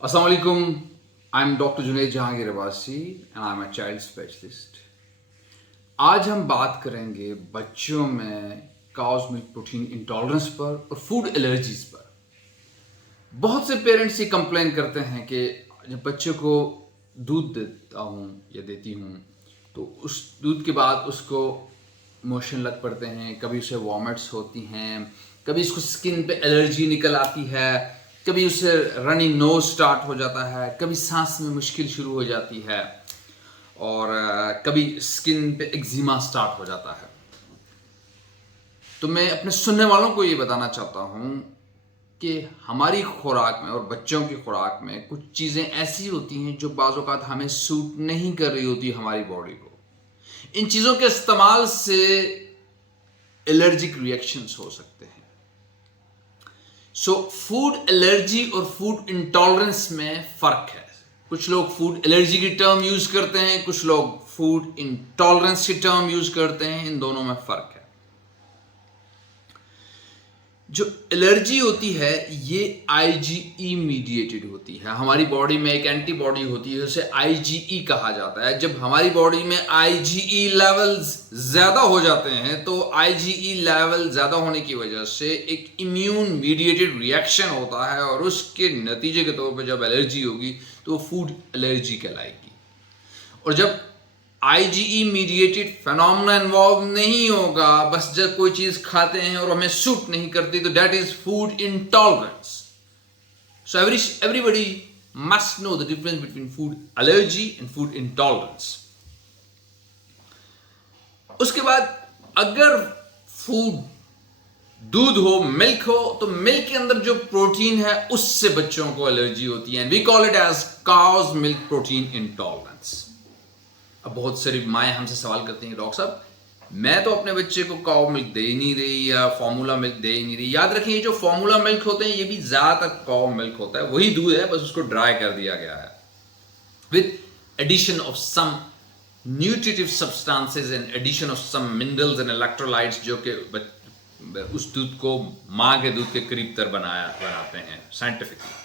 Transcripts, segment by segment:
Assalamualaikum. I'm Dr. Junaid Jahangir Abbasi and I'm a child specialist. आज हम बात करेंगे बच्चों में काउज मिल्क प्रोटीन इंटॉलरेंस पर और फूड एलर्जीज पर। बहुत से पेरेंट्स ये कंप्लेन करते हैं कि जब बच्चे को दूध देता हूँ या देती हूँ तो उस दूध के बाद उसको मोशन लग पड़ते हैं, कभी उसे वॉमिट्स होती हैं, कभी उसको स्किन पे एलर्जी निकल आती है, कभी उसे रनिंग नोज स्टार्ट हो जाता है, कभी सांस में मुश्किल शुरू हो जाती है और कभी स्किन पे एक्जिमा स्टार्ट हो जाता है। तो मैं अपने सुनने वालों को ये बताना चाहता हूँ कि हमारी खुराक में और बच्चों की खुराक में कुछ चीज़ें ऐसी होती हैं जो बाज़ औक़ात हमें सूट नहीं कर रही होती हमारी बॉडी को। इन चीज़ों के इस्तेमाल से एलर्जिक रिएक्शंस हो सकते हैं। सो फूड एलर्जी और फूड इंटॉलरेंस में फ़र्क है। कुछ लोग फूड एलर्जी की टर्म यूज़ करते हैं, कुछ लोग फूड इंटॉलरेंस की टर्म यूज़ करते हैं। इन दोनों में फ़र्क है। जो एलर्जी होती है ये IgE मीडिएटेड होती है। हमारी बॉडी में एक एंटीबॉडी होती है, उसे IgE कहा जाता है। जब हमारी बॉडी में IgE लेवल्स ज़्यादा हो जाते हैं तो IgE लेवल ज़्यादा होने की वजह से एक इम्यून मीडिएटेड रिएक्शन होता है और उसके नतीजे के तौर पर जब एलर्जी होगी तो वो फूड एलर्जी कहलाएगी। और जब IgE मीडिएटेड फेनोमेना इन्वॉल्व नहीं होगा, बस जब कोई चीज खाते हैं और हमें सूट नहीं करती तो that is food intolerance. So everybody must know the difference between food allergy and food intolerance. उसके बाद अगर फूड दूध हो, मिल्क हो, तो मिल्क के अंदर जो प्रोटीन है उससे बच्चों को एलर्जी होती है। We call it as cow's milk protein intolerance. अब बहुत सारी माएँ हमसे सवाल करती हैं, डॉक्टर साहब मैं तो अपने बच्चे को काउ मिल्क दे ही नहीं रही या फॉर्मूला मिल्क दे ही नहीं रही। याद रखिए ये जो फॉर्मूला मिल्क होते हैं ये भी ज़्यादातर काउ मिल्क होता है, वही दूध है, बस उसको ड्राई कर दिया गया है with addition of some nutritive substances and addition of some minerals and electrolytes जो कि उस दूध को माँ के दूध के करीब तर बनाते हैं साइंटिफिकली।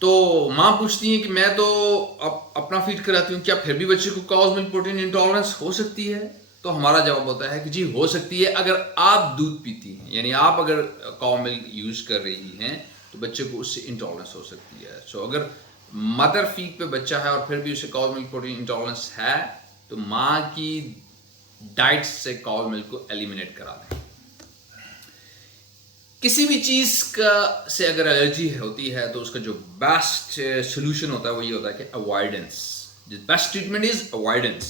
तो माँ पूछती है कि मैं तो अपना फीड कराती हूँ, क्या फिर भी बच्चे को काउज मिल्क प्रोटीन इंटॉलरेंस हो सकती है? तो हमारा जवाब होता है कि जी हो सकती है। अगर आप दूध पीती हैं, यानी आप अगर काउ मिल्क यूज कर रही हैं तो बच्चे को उससे इंटॉलरेंस हो सकती है। सो अगर मदर फीड पे बच्चा है और फिर भी उसे काउ मिल्क प्रोटीन इंटॉलरेंस है तो माँ की डाइट से काउ मिल्क को एलिमिनेट करा दें। किसी भी चीज़ का से अगर एलर्जी होती है तो उसका जो बेस्ट सोल्यूशन होता है वो ये होता है कि avoidance. Best treatment is avoidance.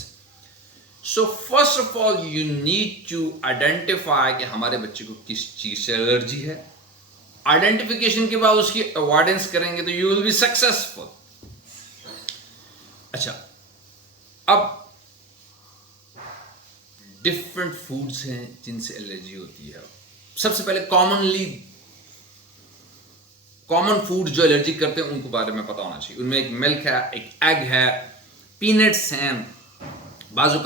So first of all you need to identify कि हमारे बच्चे को किस चीज़ से एलर्जी है। आइडेंटिफिकेशन के बाद उसकी अवॉइडेंस करेंगे तो यू विल बी सक्सेसफुल। अच्छा, अब डिफरेंट फूड्स हैं जिनसे एलर्जी होती है। सबसे पहले कॉमन फूड जो एलर्जी करते हैं उनको बारे में पता होना चाहिए। उनमें एक मिल्क है, एक एग है, पीनट्स हैं, बाज़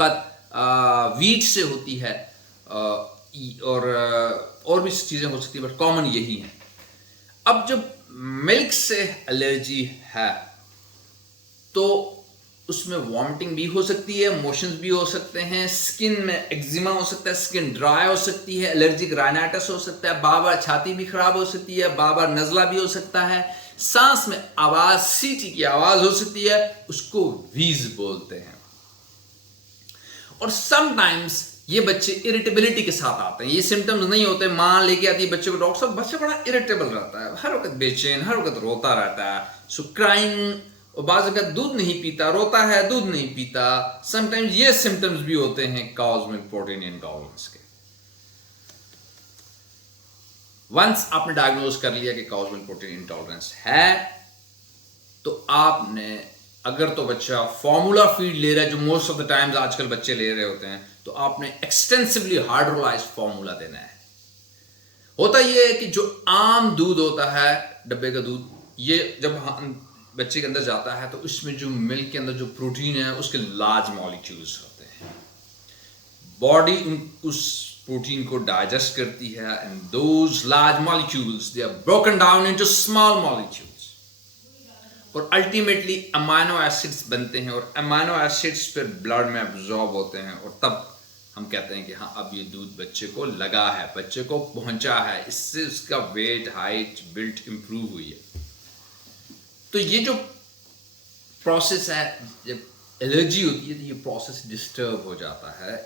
वीट से होती है और भी चीज़ें हो सकती है, बट कॉमन यही है। अब जब मिल्क से एलर्जी है तो उसमें वॉमिटिंग भी हो सकती है, मोशंस भी हो सकते हैं, स्किन में एक्जिमा हो सकता है, स्किन ड्राई हो सकती है, एलर्जिक राइनाइटिस हो सकता है, बार बार छाती भी खराब हो सकती है, बार बार नज़ला भी हो सकता है, सांस में आवाज़ सीटी की आवाज़ हो सकती है, उसको वीज बोलते हैं। और समटाइम्स ये बच्चे इरिटेबिलिटी के साथ आते हैं। ये सिम्टम्स नहीं होते, माँ लेके आती है बच्चे को, डॉक्टर साहब बच्चा बड़ा इरिटेबल रहता है, हर वक्त बेचैन, हर वक्त रोता रहता है, सो क्राइंग, और बाज़ अगर दूध नहीं पीता, रोता है, दूध नहीं पीता। समटाइम्स ये सिम्टम्स भी होते हैं काउज मिल्क प्रोटीन इंटॉलरेंस के। वंस आपने डायग्नोज कर लिया कि काउज मिल्क प्रोटीन इंटॉलरेंस है तो आपने, अगर तो बच्चा फॉर्मूला फीड ले रहा है जो मोस्ट ऑफ द टाइम्स आजकल बच्चे ले रहे होते हैं, तो आपने एक्सटेंसिवली हाइड्रोलाइज्ड फॉर्मूला देना है। होता यह है कि जो आम दूध होता है, डब्बे का दूध, ये जब बच्चे के अंदर जाता है तो इसमें जो मिल्क के अंदर जो प्रोटीन है उसके लार्ज मॉलिक्यूल्स होते हैं। बॉडी उस प्रोटीन को डाइजेस्ट करती है, and those large molecules they are broken down into small molecules, और अल्टीमेटली अमाइनो एसिड्स बनते हैं, और अमाइनो एसिड्स फिर ब्लड में एब्जॉर्ब होते हैं, और तब हम कहते हैं कि हाँ अब ये दूध बच्चे को लगा है, बच्चे को पहुंचा है, इससे उसका वेट, हाइट, बिल्ट इंप्रूव हुई है। तो ये जो प्रोसेस है, जब एलर्जी होती है तो ये प्रोसेस डिस्टर्ब हो जाता है।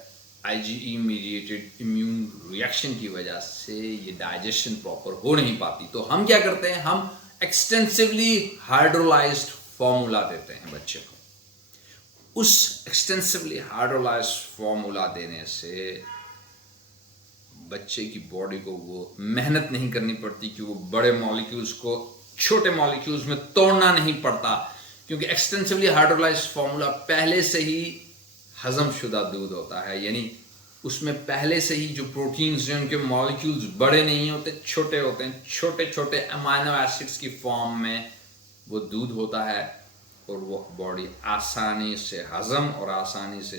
आईजीई मीडिएटेड इम्यून रिएक्शन की वजह से ये डाइजेशन प्रॉपर हो नहीं पाती। तो हम क्या करते हैं, हम एक्सटेंसिवली हाइड्रोलाइज्ड फॉर्मूला देते हैं बच्चे को। उस एक्सटेंसिवली हाइड्रोलाइज्ड फॉर्मूला देने से बच्चे की बॉडी को वो मेहनत नहीं करनी पड़ती कि वो बड़े मॉलिक्यूल्स को छोटे मॉलिक्यूल्स में तोड़ना नहीं पड़ता, क्योंकि एक्सटेंसिवली हाइड्रोलाइज्ड फॉर्मूला पहले से ही हजम शुदा दूध होता है, यानी उसमें पहले से ही जो प्रोटीन्स हैं उनके मॉलिक्यूल्स बड़े नहीं होते, छोटे होते हैं, छोटे छोटे अमाइनो एसिड्स की फॉर्म में वो दूध होता है, और वो बॉडी आसानी से हजम और आसानी से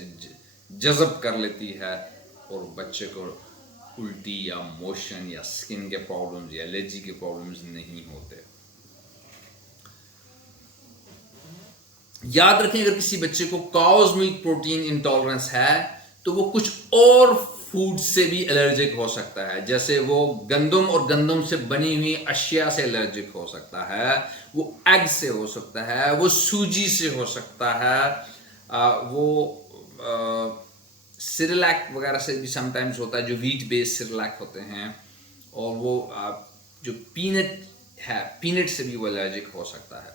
जज़ब कर लेती है, और बच्चे को उल्टी या मोशन या स्किन के प्रॉब्लम्स या एलर्जी के प्रॉब्लम्स नहीं होते। याद रखें, अगर किसी बच्चे को काउज मिल्क प्रोटीन इंटॉलरेंस है तो वो कुछ और फूड से भी एलर्जिक हो सकता है, जैसे वो गंदम और गंदम से बनी हुई अशिया से एलर्जिक हो सकता है, वो एग से हो सकता है, वो सूजी से हो सकता है, वो सिरलैक वगैरह से भी समटाइम्स होता है, जो व्हीट बेस्ड सिरलैक होते हैं, और वो जो पीनट है, पीनट से भी वो एलर्जिक हो सकता है।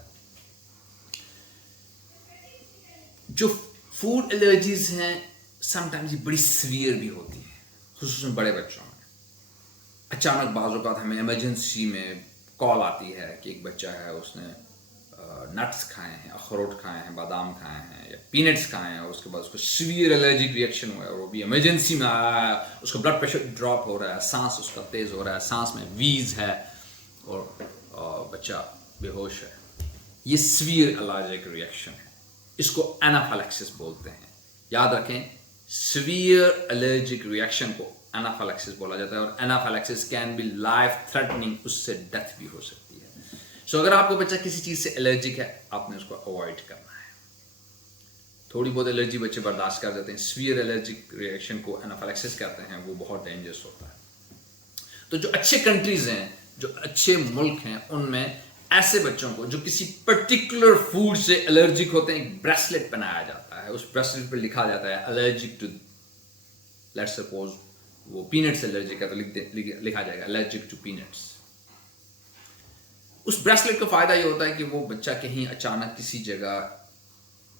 जो फूड एलर्जीज हैं समटाइम्स ये बड़ी सीवियर भी होती है, खुसूसन बड़े बच्चों में। अचानक बाज़ औक़ात हमें इमरजेंसी में कॉल आती है कि एक बच्चा है, उसने नट्स खाए हैं, अखरोट खाए हैं, बादाम खाए हैं या पीनट्स खाए हैं, और उसके बाद उसको सीवियर एलर्जिक रिएक्शन हुआ है, और वो भी इमरजेंसी में आया है, उसका ब्लड प्रेशर ड्रॉप हो रहा है, सांस उसका तेज़ हो रहा है, सांस में वीज है, और बच्चा बेहोश है। ये सीवियर एलर्जिक रिएक्शन है, इसको एनाफिलैक्सिस बोलते हैं। याद रखें, सीवियर एलर्जिक रिएक्शन को एनाफिलैक्सिस बोला जाता है, और anaphylaxis can be life threatening, उससे डेथ भी हो सकती है। सो अगर आपको बच्चा किसी चीज़ से एलर्जिक है, आपने उसको अवॉइड करना है। थोड़ी बहुत एलर्जी बच्चे बर्दाश्त कर देते हैं, सीवियर एलर्जिक रिएक्शन को एनाफिलैक्सिस कहते हैं, वो बहुत डेंजरस होता है। तो जो अच्छे कंट्रीज हैं, जो अच्छे मुल्क हैं, उनमें ऐसे बच्चों को जो किसी पर्टिकुलर फूड से एलर्जिक होते हैं, एक ब्रेसलेट पहनाया जाता है। उस ब्रेसलेट पर लिखा जाता है एलर्जिक टू, लेट्स सपोज वो पीनट से एलर्जिक है तो लिखा जाएगा एलर्जिक टू पीनट्स। उस ब्रेसलेट का फायदा ये होता है कि वो बच्चा कहीं अचानक किसी जगह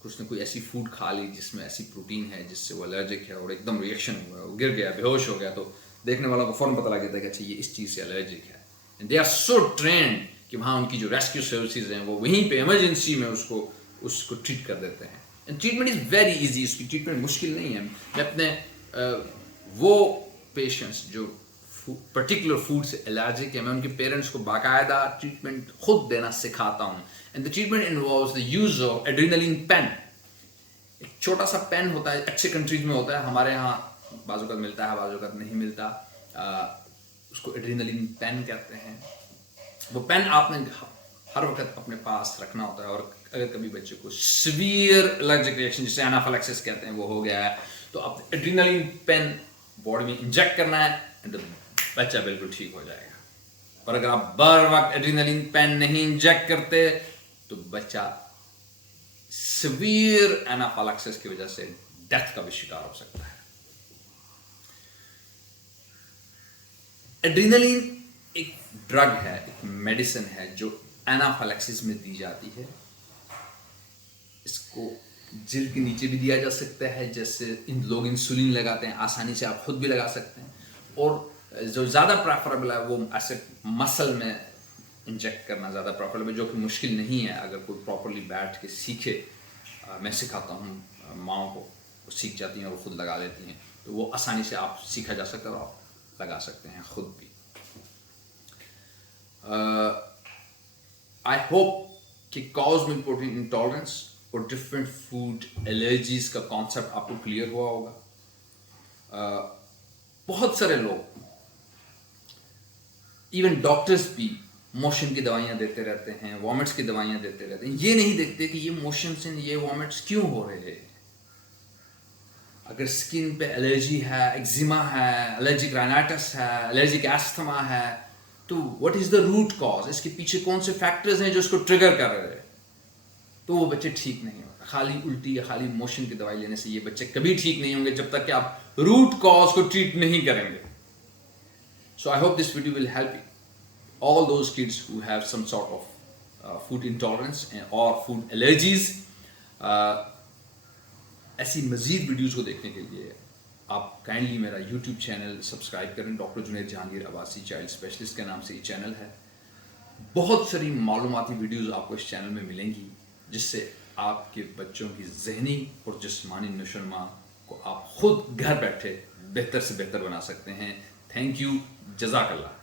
कुछ न कोई ऐसी फूड खा ली जिसमें ऐसी प्रोटीन है जिससे वो एलर्जिक है, और एकदम रिएक्शन हुआ, वो गिर गया, बेहोश हो गया, तो देखने वालों को फौरन पता लग जाता है कि अच्छा ये इस चीज़ से एलर्जिक है। And they are so trained कि वहाँ उनकी जो रेस्क्यू सर्विसेज हैं वो वहीं पे इमरजेंसी में उसको ट्रीट कर देते हैं। And treatment is very easy, उसकी ट्रीटमेंट मुश्किल नहीं है। मैं अपने वो पेशेंट्स जो पर्टिकुलर फूड से एलर्जिक है, मैं उनके पेरेंट्स को बाकायदा ट्रीटमेंट खुद देना सिखाता हूँ। And the treatment involves the use of adrenaline pen. एक छोटा सा पेन होता है, अच्छे कंट्रीज में होता है, हमारे यहाँ बाजू का मिलता है, बाजू का नहीं मिलता, उसको एड्रेनलिन पेन कहते हैं। वो पेन आपने हर वक्त अपने पास रखना होता है, और अगर कभी बच्चे को सीवियर एलर्जिक रिएक्शन जिसे एनाफिलैक्सिस कहते हैं वो हो गया है, तो आप एड्रेनलिन पेन बॉडी में इंजेक्ट करना है, तो बच्चा बिल्कुल ठीक हो जाएगा। पर अगर आप बर वक्त एड्रेनलिन पेन नहीं इंजेक्ट करते तो बच्चा सीवियर एनाफिलैक्सिस की वजह से डेथ का भी शिकार हो सकता है। एड्रेनलिन एक ड्रग है, एक मेडिसिन है जो एनाफिलैक्सिस में दी जाती है। इसको जिल्द के नीचे भी दिया जा सकता है, जैसे लोग इंसुलिन लगाते हैं, आसानी से आप खुद भी लगा सकते हैं, और जो ज़्यादा प्रेफरेबल है वो ऐसे मसल में इंजेक्ट करना ज़्यादा प्रेफरेबल है, जो कि मुश्किल नहीं है अगर कोई प्रॉपरली बैठ के सीखे। मैं सिखाता हूँ माओं को, वो सीख जाती हैं और खुद लगा लेती हैं, तो वो आसानी से आप सीखा जा सकता है और आप लगा सकते हैं खुद भी। आई होप कि काउज मिल्क प्रोटीन इंटॉलरेंस और डिफरेंट फूड एलर्जीज का कॉन्सेप्ट आपको क्लियर हुआ होगा। बहुत सारे लोग, इवन डॉक्टर्स भी मोशन की दवाइयां देते रहते हैं, वॉमिट्स की दवाइयां देते रहते हैं, ये नहीं देखते कि ये मोशंस एंड ये वॉमिट्स क्यों हो रहे हैं। अगर स्किन पे एलर्जी है, एक्जिमा है, एलर्जिक राइनाइटिस है, एलर्जिक एस्थमा है, तो what is the root cause, इसके पीछे कौन से फैक्टर्स हैं जो इसको ट्रिगर कर रहे हैं, तो वो बच्चे ठीक नहीं होते। खाली उल्टी या खाली मोशन की दवाई लेने से ये बच्चे कभी ठीक नहीं होंगे जब तक कि आप रूट कॉज को ट्रीट नहीं करेंगे। So I hope this video will help all those kids who have some sort of food intolerance or food allergies. ऐसी मज़ीद वीडियोज़ को देखने के लिए आप काइंडली मेरा यूट्यूब चैनल सब्सक्राइब करें। Doctor Junaid Jahangir Abbasi child specialist के नाम से ये चैनल है। बहुत सारी मालूमाती वीडियोज़ आपको इस चैनल में मिलेंगी जिससे आपके बच्चों की ज़हनी और जिस्मानी नशोनुमा को आप खुद घर बैठे बेहतर से बेहतर बना सकते हैं। थैंक यू, जज़ाकल्लाह।